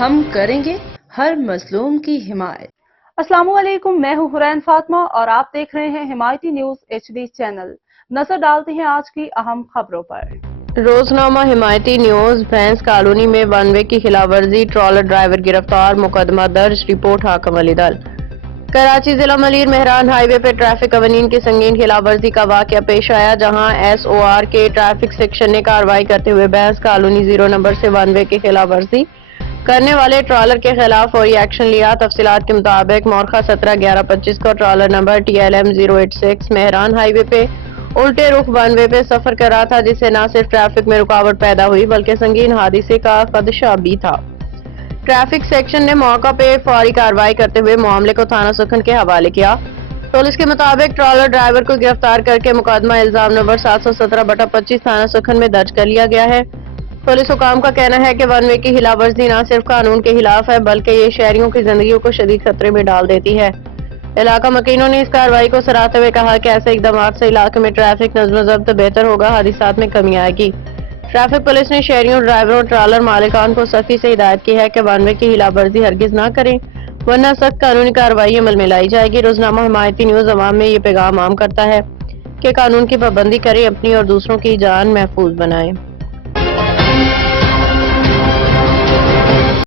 ہم کریں گے ہر مظلوم کی حمایت۔ السلام علیکم، میں ہوں حرین فاطمہ اور آپ دیکھ رہے ہیں حمایتی نیوز HD چینل۔ نظر ڈالتے ہیں آج کی اہم خبروں پر۔ روزنامہ حمایتی نیوز۔ بھینس کالونی میں ون وے کی خلاف ورزی، ٹرالر ڈرائیور گرفتار، مقدمہ درج، رپورٹ حاکم علی دل۔ کراچی ضلع ملیر مہران ہائی وے پر ٹریفک قوانین کی سنگین خلاف ورزی کا واقعہ پیش آیا، جہاں SOR کے ٹریفک سیکشن نے کارروائی کرتے ہوئے بھینس کالونی 0 نمبر سے ون وے کی خلاف ورزی کرنے والے ٹرالر کے خلاف فوری ایکشن لیا۔ تفصیلات کے مطابق مورخہ 17/11/25 کو trailer number TLM 086 Mehran highway پہ الٹے رخ ون وے پہ سفر کر رہا تھا، جس سے نہ صرف ٹریفک میں رکاوٹ پیدا ہوئی بلکہ سنگین حادثے کا خدشہ بھی تھا۔ ٹریفک سیکشن نے موقع پہ فوری کارروائی کرتے ہوئے معاملے کو تھانہ سکھن کے حوالے کیا۔ پولیس کے مطابق ٹرالر ڈرائیور کو گرفتار کر کے مقدمہ الزام نمبر 717/25 تھانہ سکھن میں درج کر لیا گیا ہے۔ پولیس حکام کا کہنا ہے کہ ون وے کی خلاف ورزی نہ صرف قانون کے خلاف ہے بلکہ یہ شہریوں کی زندگیوں کو شدید خطرے میں ڈال دیتی ہے۔ علاقہ مکینوں نے اس کارروائی کو سراہتے ہوئے کہا کہ ایسے اقدامات سے علاقے میں ٹریفک نظم و ضبط بہتر ہوگا، حادثات میں کمی آئے گی۔ ٹریفک پولیس نے شہریوں، ڈرائیوروں اور ٹرالر مالکان کو سختی سے ہدایت کی ہے کہ ون وے کی خلاف ورزی ہرگز نہ کریں، ورنہ سخت قانونی کارروائی عمل میں لائی جائے گی۔ روزنامہ حمایتی نیوز عوام میں یہ پیغام عام کرتا ہے کہ قانون کی پابندی کریں، اپنی اور دوسروں کی جان محفوظ بنائیں۔